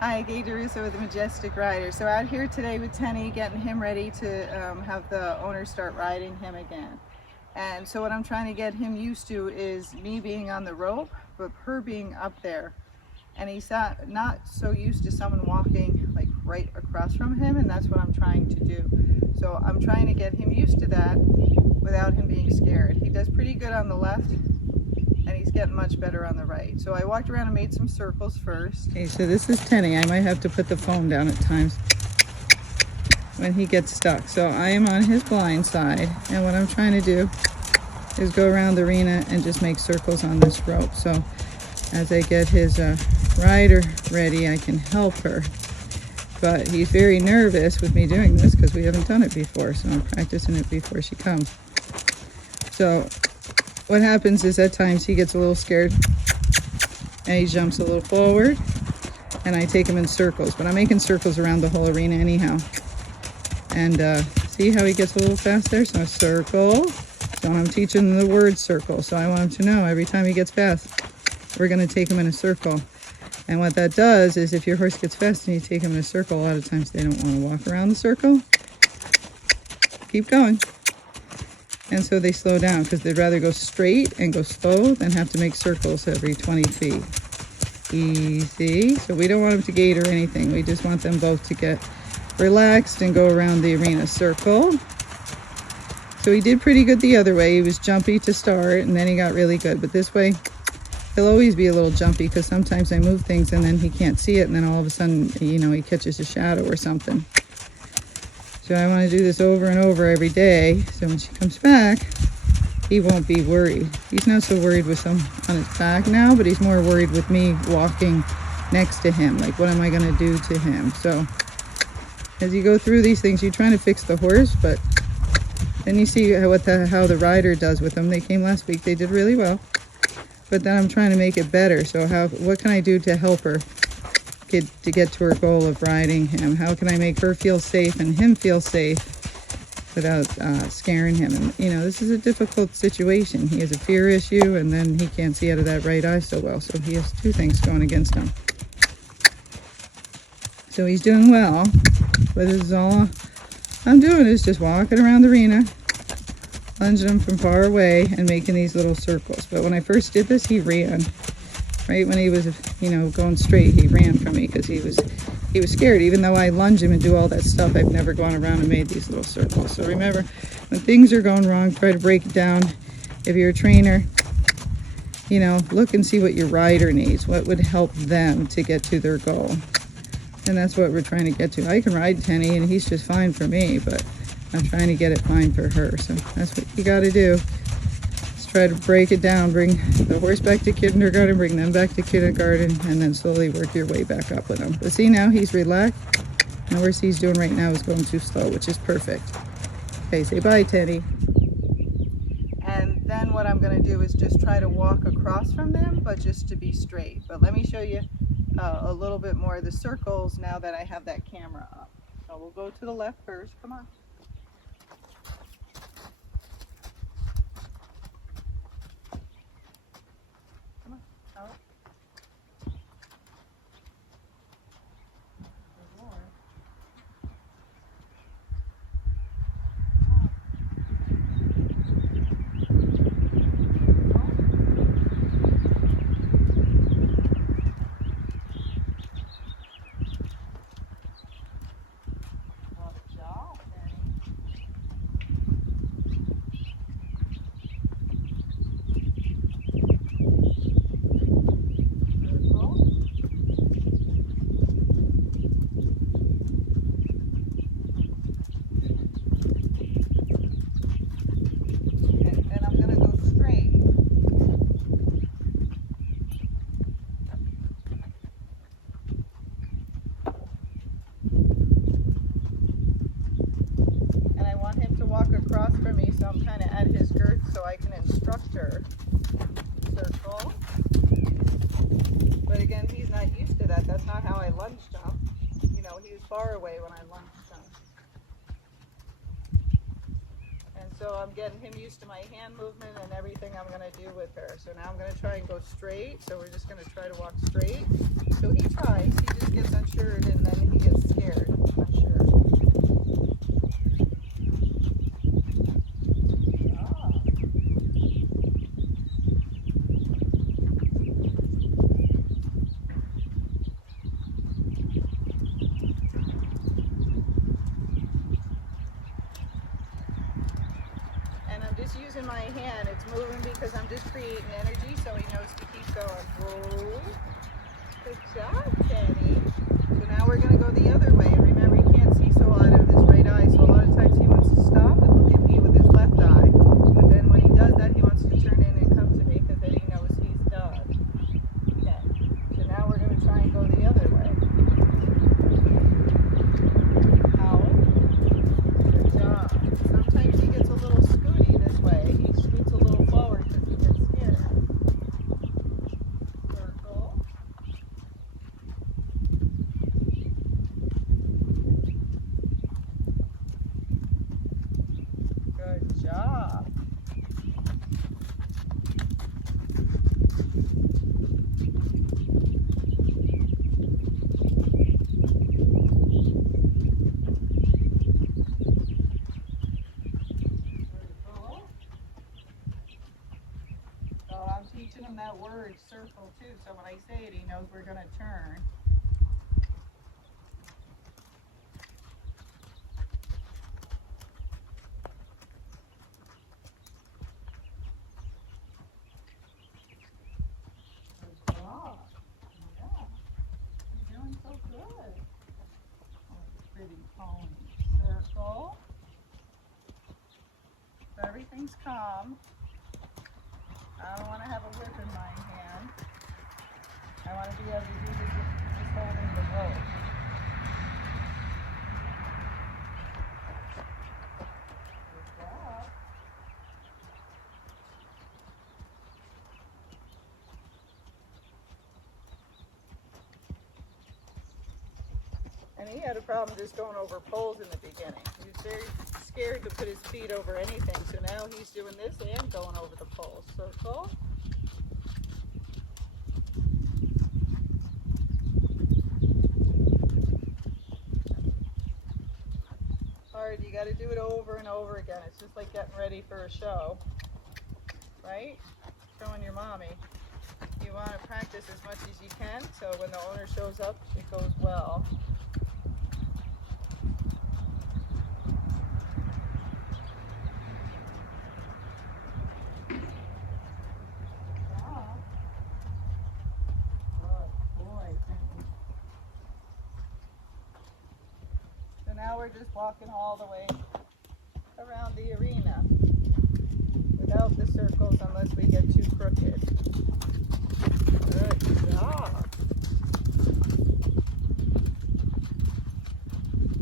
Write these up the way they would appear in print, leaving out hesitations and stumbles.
Hi, Gaye DeRusso with the Majestic Rider. So out here today with Tenny, getting him ready to have the owner start riding him again. And so what I'm trying to get him used to is me being on the rope, but her being up there. And he's not so used to someone walking like right across from him, and that's what I'm trying to do. So I'm trying to get him used to that without him being scared. He does pretty good on the left, and he's getting much better on the right. So I walked around and made some circles first. Okay, so this is Tenny. I might have to put the phone down at times when he gets stuck. So I am on his blind side, and what I'm trying to do is go around the arena and just make circles on this rope. So as I get his rider ready, I can help her. But he's very nervous with me doing this because we haven't done it before, so I'm practicing it before she comes. So what happens is at times he gets a little scared and he jumps a little forward, and I take him in circles, but I'm making circles around the whole arena anyhow. And see how he gets a little fast there? So circle. So I'm teaching the word circle, so I want him to know every time he gets fast, we're going to take him in a circle. And what that does is if your horse gets fast and you take him in a circle, a lot of times they don't want to walk around the circle. Keep going. And so they slow down because they'd rather go straight and go slow than have to make circles every 20 feet. Easy. So we don't want them to gate or anything. We just want them both to get relaxed and go around the arena circle. So he did pretty good the other way. He was jumpy to start, and then he got really good. But this way, he'll always be a little jumpy because sometimes I move things and then he can't see it, and then all of a sudden, you know, he catches a shadow or something. So I want to do this over and over every day, so when she comes back, he won't be worried. He's not so worried with some on his back now, but he's more worried with me walking next to him. Like, what am I going to do to him? So as you go through these things, you're trying to fix the horse, but then you see how the rider does with them. They came last week. They did really well. But then I'm trying to make it better. So what can I do to help her to get to her goal of riding him? How can I make her feel safe and him feel safe without scaring him? And, you know, this is a difficult situation. He has a fear issue, and then he can't see out of that right eye so well. So he has two things going against him. So he's doing well. But this is all I'm doing is just walking around the arena, lunging him from far away and making these little circles. But when I first did this, he ran. Right when he was, you know, going straight, he ran from me because he was scared. Even though I lunge him and do all that stuff, I've never gone around and made these little circles. So remember, when things are going wrong, try to break it down. If you're a trainer, you know, look and see what your rider needs. What would help them to get to their goal? And that's what we're trying to get to. I can ride Tenny, and he's just fine for me, but I'm trying to get it fine for her. So that's what you got to do. Just try to break it down. Bring the horse back to kindergarten, bring them back to kindergarten, and then slowly work your way back up with them. But see, now he's relaxed. And the horse he's doing right now is going too slow, which is perfect. Okay, say bye, Tenny. And then what I'm going to do is just try to walk across from them, but just to be straight. But let me show you a little bit more of the circles now that I have that camera up. So we'll go to the left first. Come on. Come on. Out. There's more. Walk across from me, so I'm kind of at his girth so I can instruct her. Circle. But again, he's not used to that. That's not how I lunge jump. You know, he was far away when I lunge jump. And so I'm getting him used to my hand movement and everything I'm going to do with her. So now I'm going to try and go straight. So we're just going to try to walk straight. So he tries, he just gets unsure and then he gets scared, unsure. Using my hand, it's moving because I'm just creating energy so he knows to keep going. Whoa. Good job, Kenny. So now we're going to go the other way. And remember, he can't see so out of his right eye, so a lot of times he wants to stop and look at me with his left eye. But then when he does that, he wants to turn in and come to me because then he knows he's done. Okay. So now we're going to try and go the other way. Ow. Good job. Sometimes he gets a little scooty this way. He scoots a little forward because he gets scared. Circle. Good job. Teaching him that word, circle, too, so when I say it, he knows we're going to turn. Good job. Yeah. You're doing so good. Oh, pretty pony. Circle. So everything's calm. I don't want to have a whip in my hand. I want to be able to do this just holding the rope. Good job. And he had a problem just going over poles in the beginning. He was very scared to put his feet over anything. So now he's doing this and going over the poles. Circle. Hard, you got to do it over and over again. It's just like getting ready for a show, right? Showing your mommy. You want to practice as much as you can, so when the owner shows up, it goes well. Now we're just walking all the way around the arena without the circles unless we get too crooked. Good job.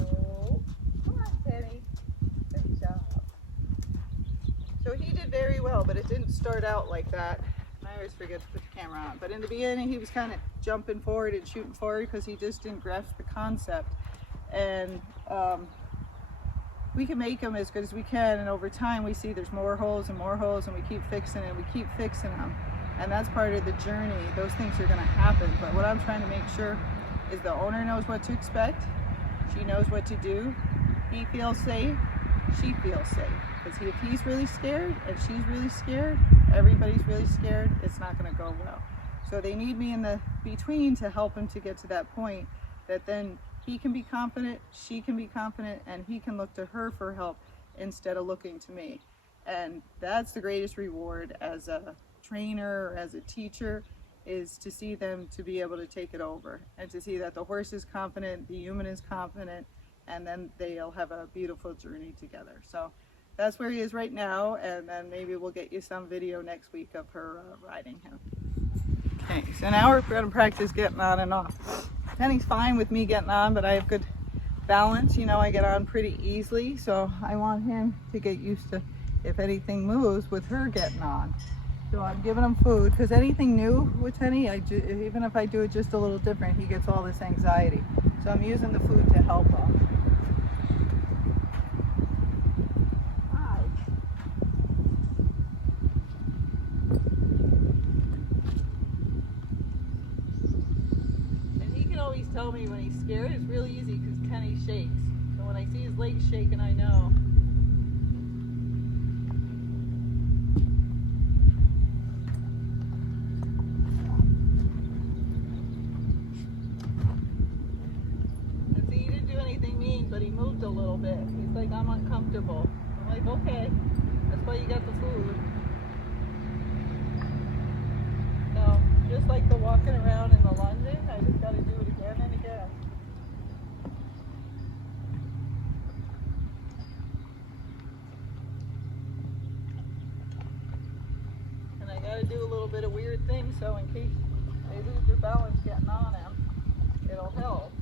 Oh, come on, Penny. Good job. So he did very well, but it didn't start out like that. I always forget to put the camera on. But in the beginning, he was kind of jumping forward and shooting forward because he just didn't grasp the concept. And we can make them as good as we can, and over time we see there's more holes, and we keep fixing it, we keep fixing them, and that's part of the journey. Those things are going to happen, but what I'm trying to make sure is the owner knows what to expect, she knows what to do, he feels safe, she feels safe, because if he's really scared and she's really scared, everybody's really scared, it's not going to go well. So they need me in the between to help him to get to that point that then he can be confident, she can be confident, and he can look to her for help instead of looking to me. And that's the greatest reward as a trainer or as a teacher, is to see them to be able to take it over and to see that the horse is confident, the human is confident, and then they'll have a beautiful journey together. So that's where he is right now, and then maybe we'll get you some video next week of her riding him. Okay, so now we're going to practice getting on and off. Penny's fine with me getting on, but I have good balance. You know, I get on pretty easily, so I want him to get used to, if anything moves, with her getting on. So I'm giving him food, because anything new with Penny, even if I do it just a little different, he gets all this anxiety. So I'm using the food to help him. Hi. tell me when he's scared. It's really easy because Tenny shakes. So when I see his legs shaking, I know. And see, he didn't do anything mean, but he moved a little bit. He's like, I'm uncomfortable. I'm like, okay, that's why you got the food. So, just like the walking around and the lunging, I just got to do it again and again. And I got to do a little bit of weird things so in case they lose their balance getting on him, it'll help.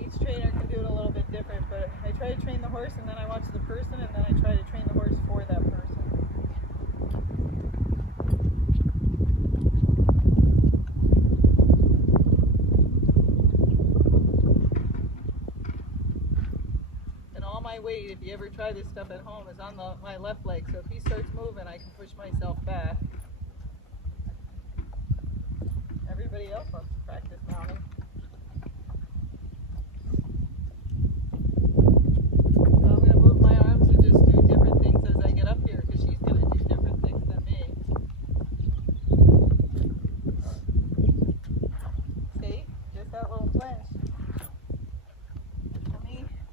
Each trainer can do it a little bit different, but I try to train the horse and then I watch the person and then I try to train the horse for that person. And all my weight, if you ever try this stuff at home, is on my left leg, so if he starts moving I can push myself back. Everybody else wants to practice mounting.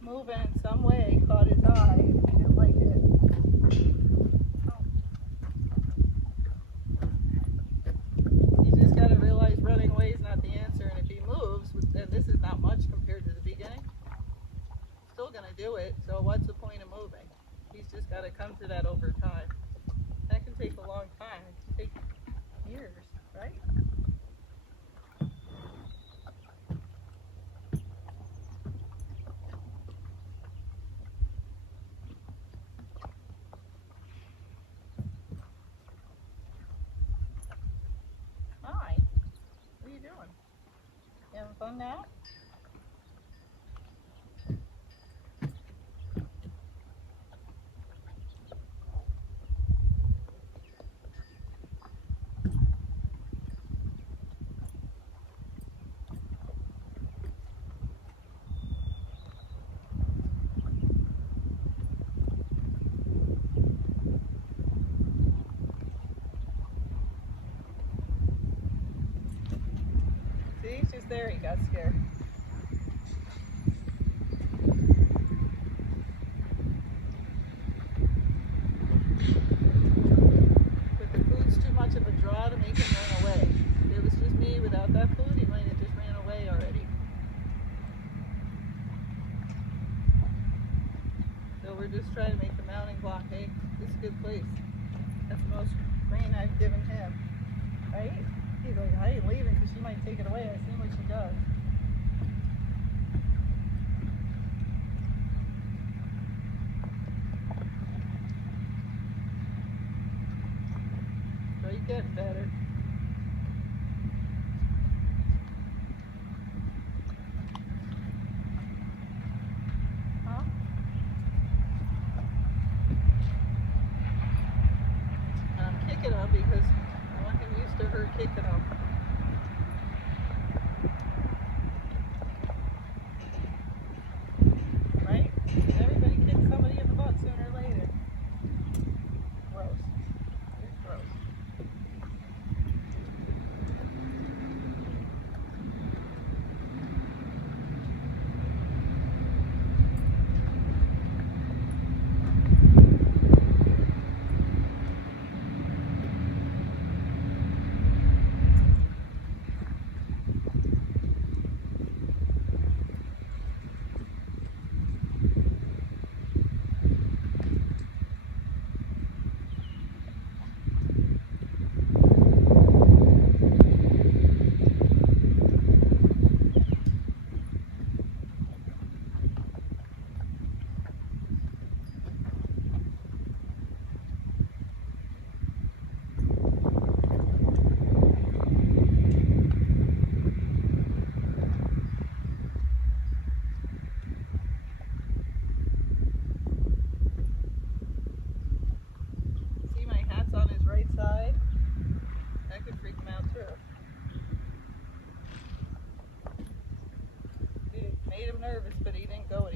Moving in some way caught his eye. He didn't like it. You just got to realize running away is not the answer, and if he moves, and this is not much compared to the beginning, still going to do it, so what's the point of moving? He's just got to come to that over time. That can take a long time. It can take years, right? Having fun now? See, he's just there, he got scared. But the food's too much of a draw to make him run away. If it was just me without that food, he might have just ran away already. So we're just trying to make the mounting block, hey, this is a good place. That's the most grain I've given him, right? He's like, I ain't leaving because she might take it away. I see what she does. So you're getting better. Huh? And I'm kicking him because I want him used to her kicking him. Right? Everybody kicks somebody in the butt sooner or later. Gross. It's gross. made him nervous, but he didn't go